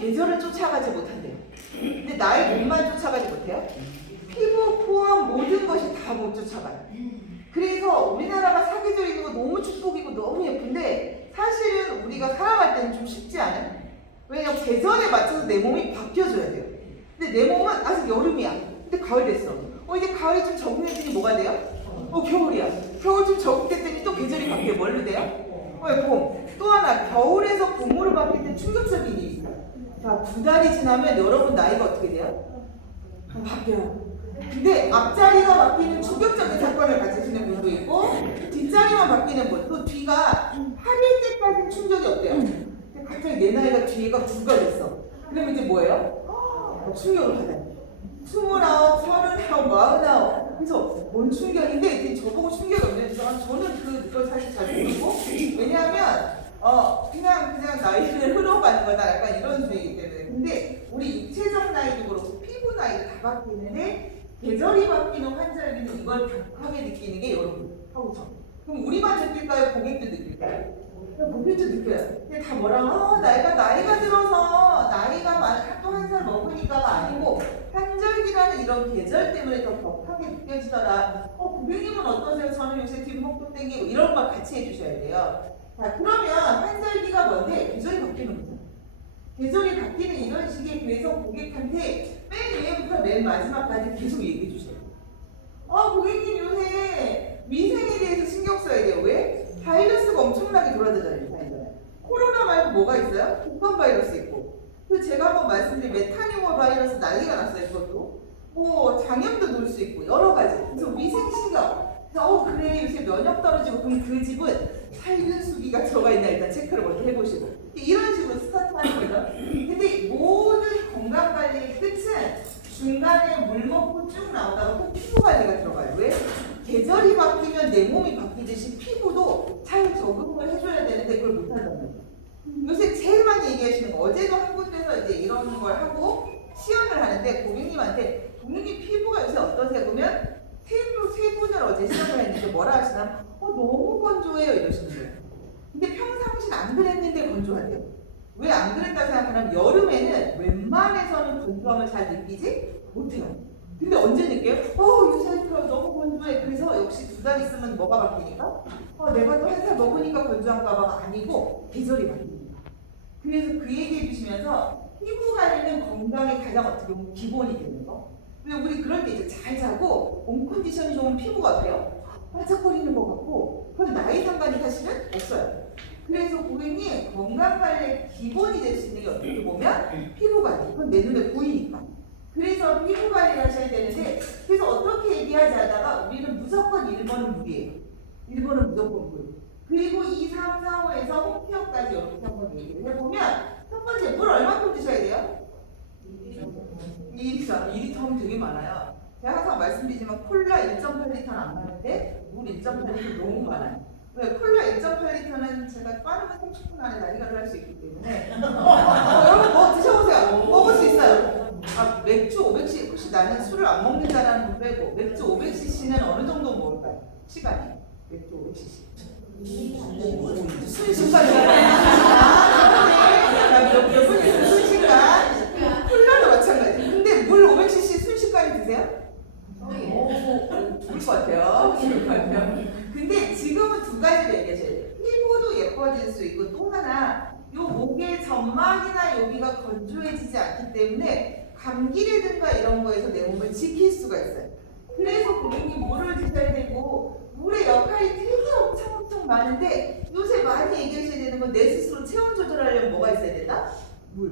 계절을 쫓아가지 못한대요. 근데 나의 몸만 쫓아가지 못해요. 피부, 포함 모든 것이 다 못 쫓아가요. 그래서 우리나라가 사계절 있는 거 너무 축복이고 너무 예쁜데 사실은 우리가 살아갈 때는 좀 쉽지 않아요. 왜냐면 계절에 맞춰서 내 몸이 바뀌어줘야 돼요. 근데 내 몸은 아직 여름이야. 근데 가을 됐어. 이제 가을이 좀 적응했더니 뭐가 돼요? 겨울이야. 겨울 좀 적응됐더니 또 계절이 바뀌어요. 뭘로 돼요? 봄. 또 하나, 겨울에서 봄으로 바뀔 때 충격적인 일이 있어요. 자, 2달이 지나면 여러분 나이가 어떻게 돼요? 바뀌어요. 근데 앞자리가 바뀌는 충격적인 사건을 가지시는 분도 있고 뒷자리만 바뀌는 분, 또 뒤가 8일 때까지는 충격이 없대요. 근데 갑자기 내 나이가 뒤가 9가 됐어. 그러면 이제 뭐예요? 충격을 받아요. 29, 39, 49. 그래서 뭔 충격인데 저보고 충격이 없는데 저는 그걸 사실 잘 모르고 왜냐하면 그냥 나이를 흘러가는 거다 약간 이런 주의이기 때문에. 근데 우리 육체적 나이도 그렇고 피부 나이도 다 바뀌는데 계절이 바뀌는 환절기는 이걸 격하게 느끼는 게 여러분 하고서. 그럼 우리만 느낄까요? 고객도 느낄까요? 고객도 느껴요. 근데 다 뭐라고 나이가 들어서 나이가 또 한 살 먹으니까가 아니고 환절기라는 이런 계절 때문에 더 격하게 느껴지더라. 고객님은 어떠세요? 저는 요새 뒷목도 땡기고 이런 걸 같이 해주셔야 돼요. 자, 그러면 환절기가 뭔데? 계절이 바뀌는 거죠. 계절이 바뀌는 이런 시기에 그래서 고객한테 맨 위에부터 맨 마지막까지 계속 얘기해 주세요. 고객님 요새 위생에 대해서 신경 써야 돼요. 왜? 바이러스가 엄청나게 돌아다녀요. 코로나 말고 뭐가 있어요? 독감 바이러스 있고. 그 제가 한번 말씀드린 메타니오 바이러스 난리가 났어요. 그것도. 장염도 놀 수 있고 여러 가지. 그래서 위생 신경. 그래서 그래 요새 면역 떨어지고 그럼 그 집은 살균수기가 들어가 있나 일단 체크를 먼저 해보시고 이런 식으로 스타트하는 거죠. 근데 모든 건강관리의 끝은 중간에 물 먹고 쭉 나오다가 꼭 피부 관리가 들어가요. 왜? 계절이 바뀌면 내 몸이 바뀌듯이 피부도 잘 적응을 해줘야 되는데 그걸 못한단 말이에요. 요새 제일 많이 얘기하시는 거 어제도 한 군데서 이제 이런 걸 하고 시연을 하는데 고객님한테 고객님 피부가 요새 어떠세요? 그러면 세 분을 어제 시연을 했는데 뭐라 하시나? 너무 건조해요 이러시는 거예요. 근데 평상시는 안 그랬는데 건조하대요. 왜 안 그랬다 생각하면 여름에는 웬만해서는 건조함을 잘 느끼지 못해요. 근데 언제 느껴요? 요새 너무 건조해. 그래서 역시 2달 있으면 뭐가 바뀌니까? 내가 또 한 살 먹으니까 건조한가봐가 아니고 계절이 바뀌니까. 그래서 그 얘기 해주시면서 피부 관리는 건강의 가장 어떻게 보면 기본이 되는 거. 왜 우리 그럴 때 이제 잘 자고 몸 컨디션이 좋은 피부가 어때요? 반짝거리는 것 같고 그건 나이 상관이 사실은 없어요. 그래서 고객님 건강관리의 기본이 될 수 있는 게 어떻게 보면 피부관리. 그건 내 눈에 보이니까. 그래서 피부관리를 하셔야 되는데 그래서 어떻게 얘기하지 하다가 우리는 무조건 1번은 물이에요. 1번은 무조건 물. 그리고 2, 3, 4, 5에서 홈케어까지 이렇게 한번 얘기를 해보면 첫 번째 물 얼마큼 드셔야 돼요? 2리터 하면 되게 많아요. 제가 항상 말씀드리지만 콜라 1.8리터는 안 마는데 물 1.8리터 너무 많아요. 왜? 콜라 1.8리터는 제가 빠르면 30분 안에 난리가를 할 수 있기 때문에 여러분 뭐 드셔보세요. 먹을 수 있어요. 맥주 500cc 혹시 나는 술을 안 먹는다라는 분 빼고 맥주 500cc는 어느 정도 먹을까요? 시간이 맥주 500cc 순식간에 몇 분이 순식간 콜라도 마찬가지. 근데 물 500cc 순식간에 드세요? 좋을 것 같아요. 근데 지금은 2가지를 얘기하셔야 돼요. 피부도 예뻐질 수 있고 또 하나 요 목의 점막이나 여기가 건조해지지 않기 때문에 감기라든가 이런 거에서 내 몸을 지킬 수가 있어요. 그래서 고객님 물을 드셔야 되고 물의 역할이 되게 엄청 많은데 요새 많이 얘기하셔야 되는 건 내 스스로 체온 조절하려면 뭐가 있어야 된다? 물.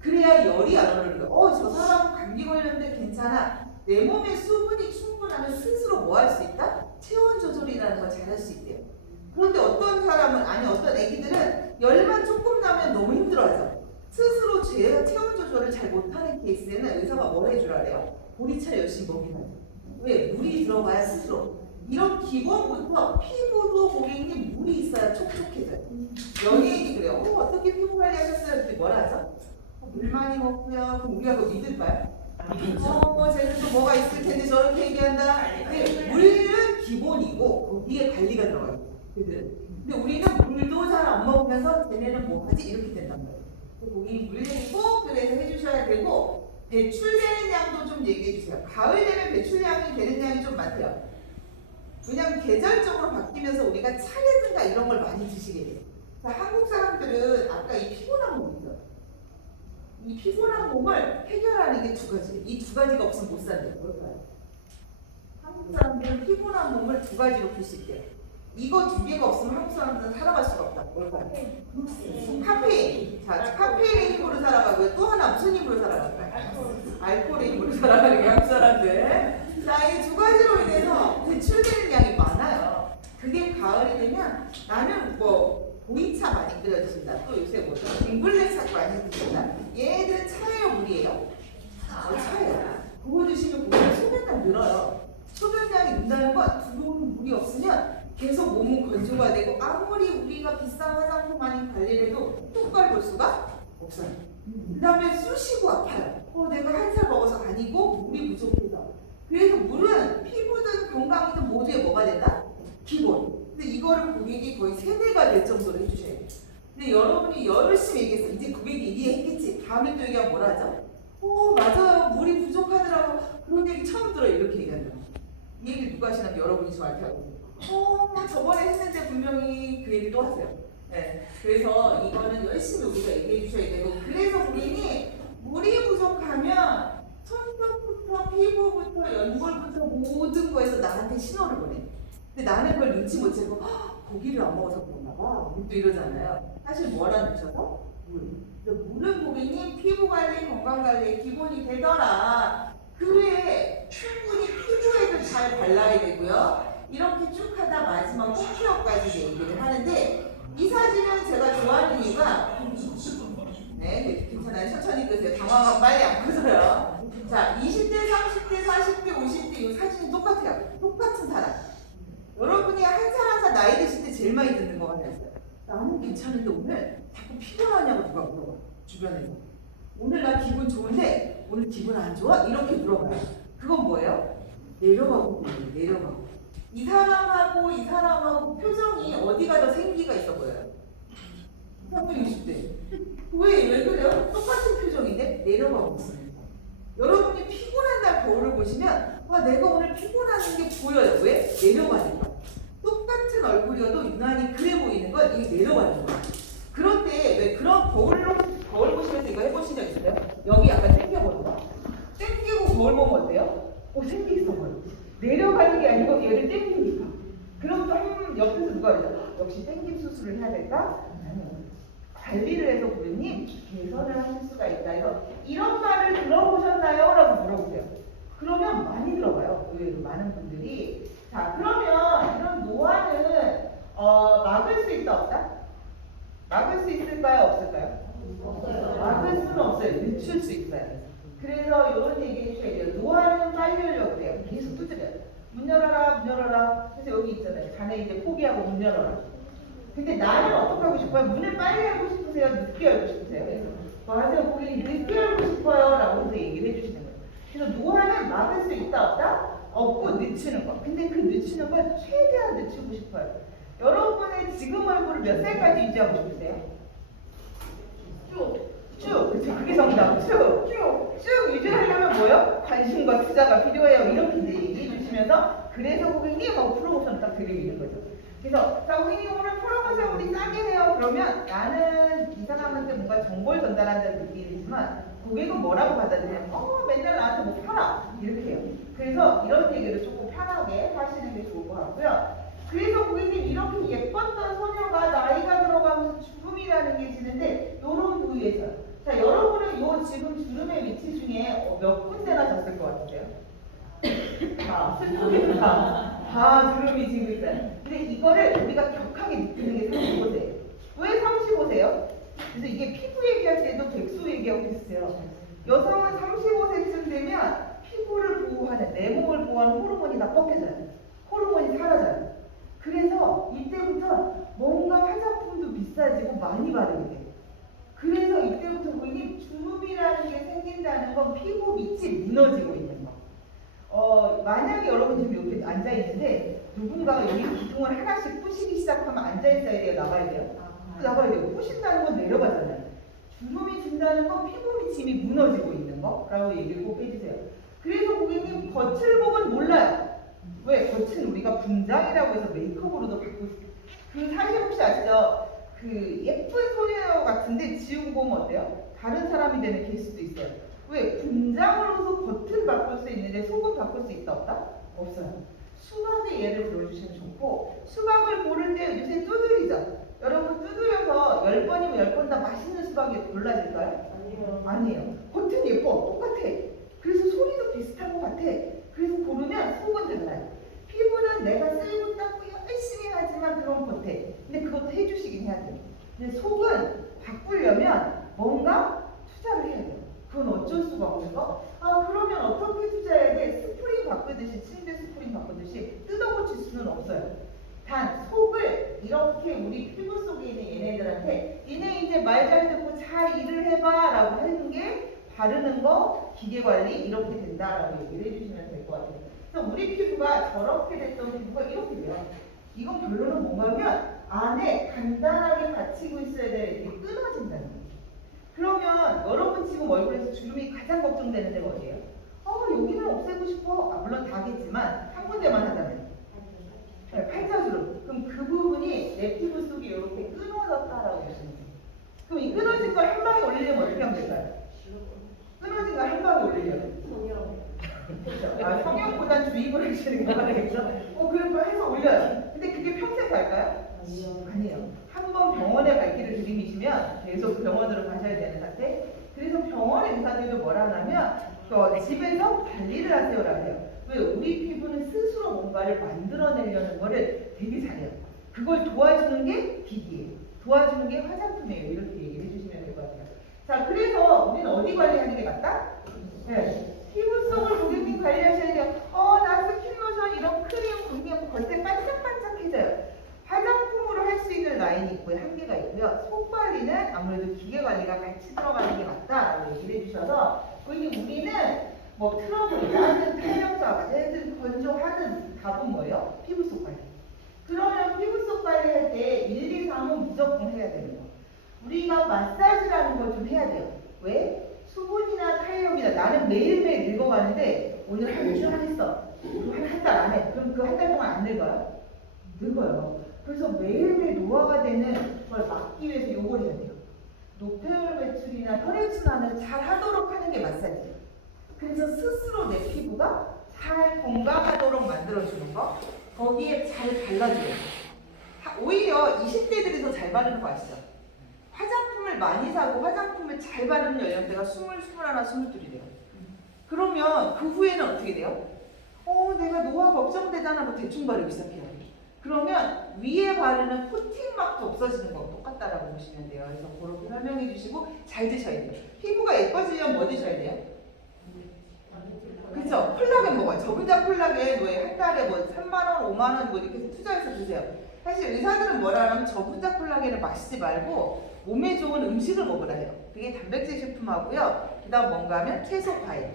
그래야 열이 안 오르는 거예요. 저 사람은 감기 걸렸는데 괜찮아. 내 몸에 수분이 충분하면 스스로 뭐 할 수 있다? 체온 조절이라는 걸 잘 할 수 있대요. 그런데 어떤 사람은 어떤 애기들은 열만 조금 나면 너무 힘들어하죠. 스스로 체온 조절을 잘 못하는 케이스에는 의사가 뭘 해주라래요? 보리차 열심히 먹이라요. 왜? 물이 들어가야 스스로. 이런 기본부터 피부도 고객님 물이 있어야 촉촉해져요. 연예인이 그래요. 어떻게 피부 관리하셨어요? 그때 뭐라 하죠? 물 많이 먹고요. 그럼 우리가 그거 믿을까요? 쟤는 또 뭐가 있을 텐데 저렇게 얘기한다. 근데 물은 기본이고 거기에 관리가 들어가요. 근데 우리는 물도 잘 안 먹으면서 쟤네는 뭐 하지? 이렇게 된단 말이에요. 고객님 물 얘기 꼭 시작되고 배출되는 양도 좀 얘기해 주세요. 가을 되면 배출량이 되는 양이 좀 많대요. 그냥 계절적으로 바뀌면서 우리가 차례든가 이런 걸 많이 드시게 돼요. 한국 사람들은 아까 이 피곤한 몸 있죠. 이 피곤한 몸을 해결하는 게 두 가지. 이 두 가지가 없으면 못 산대요. 뭘까요? 한국 사람들은 피곤한 몸을 두 가지로 풀 수 있대요. 이거 두 개가 없으면 한국 사람들은 살아갈 수가 없다. 뭘까요? 카페인. 자, 카페인의 힘으로 살아가고요. 또 하나 무슨 힘으로 살아갈까요? 알코올의 힘으로 살아가는 게 한국 사람들. 자, 이 두 가지로 인해서 배출되는 양이 많아요. 그게 가을이 되면 나는 뭐 보이차 많이 끓여 드신다. 또 요새 뭐죠? 빙블랙차 많이 드신다. 얘들 차예요, 물이에요? 차예요. 그거 드시면 보면 소변량 늘어요. 소변량이 는다는 건 들어오는 물이 없으면 계속 몸은 건조가 되고 아무리 우리가 비싼 화장품 많이 관리를 해도 효과를 볼 수가 없어요. 그 다음에 쑤시고 아파요. 내가 한 살 먹어서 아니고 물이 부족해서. 그래서 물은 피부든 건강이든 모두에 뭐가 된다? 기본. 근데 이거를 고객이 거의 세뇌가 될 정도로 해주셔야 돼요. 근데 여러분이 열심히 얘기했어. 이제 고객이 이해했겠지. 다음에 또 얘기하면 뭐라 하죠? 맞아요. 물이 부족하더라고. 그런 얘기 처음 들어요. 이렇게 얘기한다. 이 얘기 누가 하시냐면 여러분이 저한테 하고. 저번에 했는데 분명히 그 얘기 또 하세요. 네. 그래서 이거는 열심히 우리가 얘기해 주셔야 되고, 그래서 고객이 물이 부족하면 손톱부터 피부부터 연골부터 모든 거에서 나한테 신호를 보내. 근데 나는 그걸 눈치 못 채고 고기를 안 먹어서 그런가 봐. 또 이러잖아요. 사실 뭐라 붙여서? 물. 그래서 물은 고객님 피부 관리, 건강 관리의 기본이 되더라. 그 외에 충분히 피부에도 잘 발라야 되고요. 이렇게 쭉 하다 마지막 홈케어까지 얘기를 하는데, 이 사진은 제가 좋아하는 이유가 네, 괜찮아요. 천천히 끄세요. 당황하면 빨리 안 끄서요. 자, 20대, 30대, 40대, 50대 이 사진이 똑같아요. 똑같은 사람. 여러분이 한 살 한 살 나이 드실 때 제일 많이 듣는 거 같아요. 나는 괜찮은데 오늘 자꾸 피곤하냐고 누가 물어봐. 주변에서. 오늘 나 기분 좋은데 오늘 기분 안 좋아? 이렇게 물어봐요. 그건 뭐예요? 내려가고 내려가고. 이 사람하고 표정이 어디가 더 생기가 있어 보여요? 30대, 20대. 왜 그래요? 똑같은 표정인데 내려가고 있어요. 여러분이 피곤한 날 거울을 보시면 내가 오늘 피곤한 게 보여요. 왜? 내려가니까. 똑같은 얼굴이어도 유난히 그래 보이는 건 이게 내려가는 거야. 그런데 왜 그런 거울 보시면서 이거 해보신 적 있어요? 여기 약간 당겨보는 거. 당기고 거울 보면 어때요? 생기 있어 보여. 내려가는 게 아니고 얘를 당기니까. 그럼 또 한 옆에서 누가 그러죠? 역시 당김 수술을 해야 될까? 관리를 해서 고객님 개선을 하실 수가 있다. 이런 말을 들어보셨나요? 라고 물어보세요. 그러면 많이 들어봐요. 의외로 많은 분들이. 자, 그러면 이런 노화는 막을 수 있다 없다? 막을 수 있을까요? 없을까요? 없어요. 막을 수는 없어요. 늦출 수 있어요. 그래서 이런 얘기 해주셔야 돼요. 노화는 빨리 오려고 그래요. 계속 두드려요. 문 열어라, 문 열어라. 그래서 여기 있잖아요. 자네 이제 포기하고 문 열어라. 근데 나는 어떻게 하고 싶어요? 문을 빨리 열고 싶으세요? 늦게 열고 싶으세요? 맞아요. 고객이 늦게 열고 싶어요. 라고 해서 얘기를 해주시는 거예요. 그래서 노화는 막을 수 있다 없다? 없고 늦추는 거. 근데 그 늦추는 걸 최대한 늦추고 싶어요. 여러분의 지금 얼굴을 몇 살까지 유지하고 싶으세요? 쭉. 그쵸. 그게 정답. 쭉 유지하려면 뭐요? 관심과 투자가 필요해요. 이렇게 이제 얘기해 주시면서 그래서 고객님 하고 프로모션을 딱 드리는 거죠. 그래서 자 고객님 오늘 프로모션 우리 싸게 해요. 그러면 나는 이 사람한테 뭔가 정보를 전달한다는 느낌이 들지만 고객은 뭐라고 받아들여요? 맨날 나한테 뭐 팔아 이렇게 해요. 그래서 이런 얘기를 조금 편하게 하시는 게 좋을 것 같고요. 그래서 고객님 이렇게 예뻤던 소녀가 나이가 들어가면서 주름이라는 게 지는데 이런 부위에서 자 여러분은 요 지금 주름의 위치 중에 몇 군데나 졌을 것 같으세요? 슬프게 다 주름이 지고 있어요. 근데 이거를 우리가 격하게 느끼는 게 35세예요. 왜 35세요? 그래서 이게 피부 얘기할 때도 백수 얘기하고 있어요. 여성은 35세쯤 되면 피부를 보호하는 내 몸을 보호하는 호르몬이 다 꺾여져요. 호르몬이 사라져요. 그래서 이때부터 뭔가 화장품도 비싸지고 많이 바르게 돼요. 그래서 이때부터 고객님 주름이라는 게 생긴다는 건 피부 밑이 무너지고 있는 거. 만약에 여러분 지금 여기 앉아 있는데 누군가가 여기 기둥을 하나씩 부시기 시작하면 앉아 있어야 돼요, 나가야 돼요? 나가야 돼요. 부신다는 건 내려가잖아요. 주름이 진다는 건 피부 밑이 무너지고 있는 거라고 얘기를 꼭 해주세요. 그래서 고객님 겉을 보면 몰라요. 왜? 겉은 우리가 분장이라고 해서 메이크업으로도 바꿀 수 있어요. 그 사실 혹시 아시죠? 그 예쁜 소녀 같은데 지우고 보면 어때요? 다른 사람이 되는 케이스도 있어요. 왜? 분장으로도 겉을 바꿀 수 있는데 속은 바꿀 수 있다 없다? 없어요. 수박의 예를 들어주시면 좋고, 수박을 고를 때 요새 두드리죠? 여러분 두드려서 10번이면 10번 다 맛있는 수박이 골라질까요? 아니에요. 겉은 예뻐. 똑같아. 그래서 소리도 비슷한 것 같아. 그래서 고르면 속은 달라요. 피부는 내가 쓸고 닦고 열심히 하지만 그건 겉에. 근데 그것도 해주시긴 해야 돼요. 근데 속은 바꾸려면 뭔가 투자를 해야 돼요. 그건 어쩔 수가 없는 거. 아 그러면 어떻게 투자해야 돼? 스프링 바꾸듯이 침대 스프링 바꾸듯이 뜯어고칠 수는 없어요. 단 속을 이렇게 우리 피부 속에 있는 얘네들한테 얘네 이제 말 잘 듣고 잘 일을 해봐 라고 하는 게 바르는 거 기계관리 이렇게 된다라고 얘기를 해주시면 될 것 같아요. 그래서 우리 피부가 저렇게 됐던 피부가 이렇게 돼요. 이건 결론은 뭔가 하면 안에 간단하게 받치고 있어야 될 이게 끊어진다는 거예요. 그러면 여러분 지금 얼굴에서 주름이 가장 걱정되는 데가 어디예요? 여기는 없애고 싶어. 물론 다겠지만 한 군데만 하자면 팔자주름. 그럼 그 부분이 내 피부 속에 이렇게 끊어졌다라고 보시면 돼요. 그럼 이 끊어진 걸 한 방에 올리려면 어떻게 하면 될까요? 끊어진 걸 한 방에 올리려면 그렇죠. 성형보단 주입을 하시는 게 맞겠죠? 그래서 해서 올려요. 근데 그게 평생 갈까요? 아니에요. 한 번 병원에 갈 길을 들이미시면 계속 병원으로 가셔야 되는 상태. 그래서 병원 의사들도 뭐라 하냐면 집에서 관리를 하세요라고 해요. 왜? 우리 피부는 스스로 뭔가를 만들어내려는 거를 되게 잘해요. 그걸 도와주는 게 기기예요. 도와주는 게 화장품이에요. 이렇게 얘기를 해주시면 될 것 같아요. 자, 그래서 우리는 어디 관리하는 게 맞다? 네. 피부 속을 고객님 관리하셔야 돼요. 나 스킨로션 이런 크림 분명 겉에 반짝반짝해져요. 화장품으로 할 수 있는 라인이 있고요. 한계가 있고요. 속 관리는 아무래도 기계 관리가 같이 들어가는 게 맞다라고 얘기를 해주셔서 우리는 뭐 트러블이 나든 탄력자가 되든 건조하든 답은 뭐예요? 피부 속 관리. 그러면 피부 속 관리할 때 1, 2, 3은 무조건 해야 되는 거. 우리가 마사지라는 걸 좀 해야 돼요. 왜? 수분이나 탄력이나 나는 매일매일 늙어가는데 오늘 한 주 했어. 그럼 한 달 안 해. 그럼 그 한 달 동안 안 늙어요? 늙어요. 그래서 매일매일 노화가 되는 걸 막기 위해서 요걸 해야 돼요. 노폐물 배출이나 혈액순환을 잘 하도록 하는 게 마사지예요. 그래서 스스로 내 피부가 잘 건강하도록 만들어주는 거, 거기에 잘 발라줘요. 오히려 20대들이 더 잘 바르는 거 아시죠? 화장품을 많이 사고 화장품을 잘 바르는 연령대가 20, 21, 22이래요. 그러면 그 후에는 어떻게 돼요? 내가 노화 걱정되잖아. 뭐 대충 바르기 시작해요. 그러면 위에 바르는 코팅막도 없어지는 거 똑같다라고 보시면 돼요. 그래서 그렇게 설명해 주시고 잘 드셔야 돼요. 피부가 예뻐지려면 뭐 드셔야 돼요? 그쵸? 콜라겐 먹어요. 저분자 콜라겐 한 달에 뭐 3만원, 5만원 뭐 이렇게 투자해서 드세요. 사실 의사들은 뭐라 하냐면 저분자 콜라겐을 마시지 말고 몸에 좋은 음식을 먹으라 해요. 그게 단백질 식품하고요. 그 다음 뭔가 하면 채소, 과일.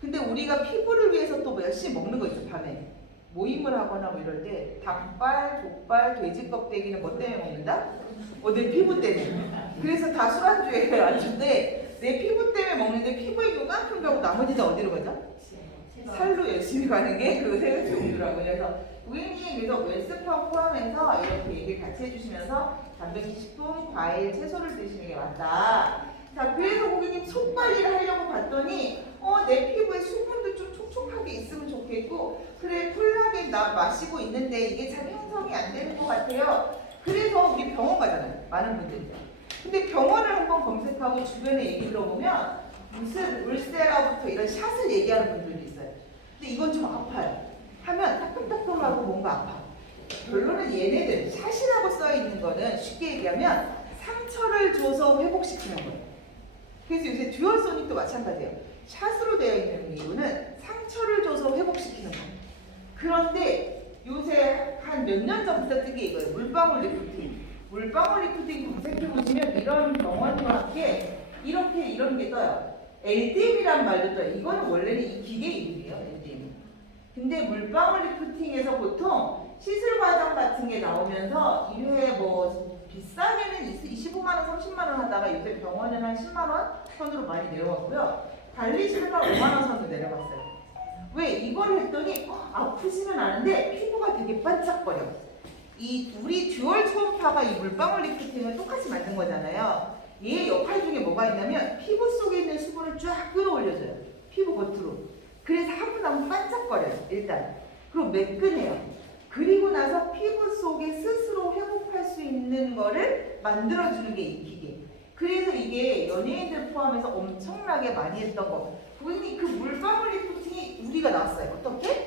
근데 우리가 피부를 위해서 또 열심히 먹는 거 있죠, 밤에. 모임을 하거나 뭐 이럴 때 닭발, 족발, 돼지 껍데기는 뭐 때문에 먹는다? 내 피부 때문에. 그래서 다 술안주에 안주인데 내 피부 때문에 먹는데 피부에 요만큼 가고 나머지는 어디로 가죠? 살로 열심히 가는 게 그 세 가지 종류라고요. 그래서 고객님 그래서 웰스펌 포함해서 이렇게 얘기를 같이 해주시면서 단백질 식품, 과일, 채소를 드시는 게 맞다. 자, 그래서 고객님 속 관리를 하려고 봤더니 내 피부에 수분도 좀 촉촉하게 있으면 좋겠고 그래 콜라겐 나 마시고 있는데 이게 잘 형성이 안 되는 것 같아요. 그래서 우리 병원 가잖아요. 많은 분들이. 근데 병원을 한번 검색하고 주변에 얘기 들어보면 무슨 울세라부터 이런 샷을 얘기하는 분들이 있어요. 근데 이건 좀 아파요. 하면 따끔따끔하고 뭔가 아파. 결론은 얘네들 샷이라고 써있는 거는 쉽게 얘기하면 상처를 줘서 회복시키는 거예요. 그래서 요새 듀얼소닉도 마찬가지예요. 샷으로 되어 있는 이유는 상처를 줘서 회복시키는 거예요. 그런데 요새 한 몇 년 전부터 뜬 게 이거예요. 물방울 리프팅. 물방울 리프팅 검색해보시면 이런 병원과 함께 이런 게 떠요. LDM이란 말도 떠요. 이거는 원래는 이 기계 이름이에요. LDM. 근데 물방울 리프팅에서 보통 시술 과정 같은 게 나오면서 1회 뭐 비싸게는 25만 원, 30만 원 하다가 요새 병원은 한 10만 원 선으로 많이 내려왔고요. 달리 10만 원, 5만 원 선으로 내려갔어요. 왜 이거를 했더니 아프지는 않은데 피부가 되게 반짝거려. 우리 듀얼 초음파가 이 물방울 리프팅을 똑같이 만든 거잖아요. 얘의 역할 중에 뭐가 있냐면 피부 속에 있는 수분을 쫙 끌어올려줘요. 피부 겉으로. 그래서 하고 나면 반짝거려요. 일단. 그리고 매끈해요. 그리고 나서 피부 속에 스스로 회복할 수 있는 거를 만들어주는 게 이 기계. 그래서 이게 연예인들 포함해서 엄청나게 많이 했던 거. 고객님 그 물방울 리프팅이 우리가 나왔어요. 어떻게?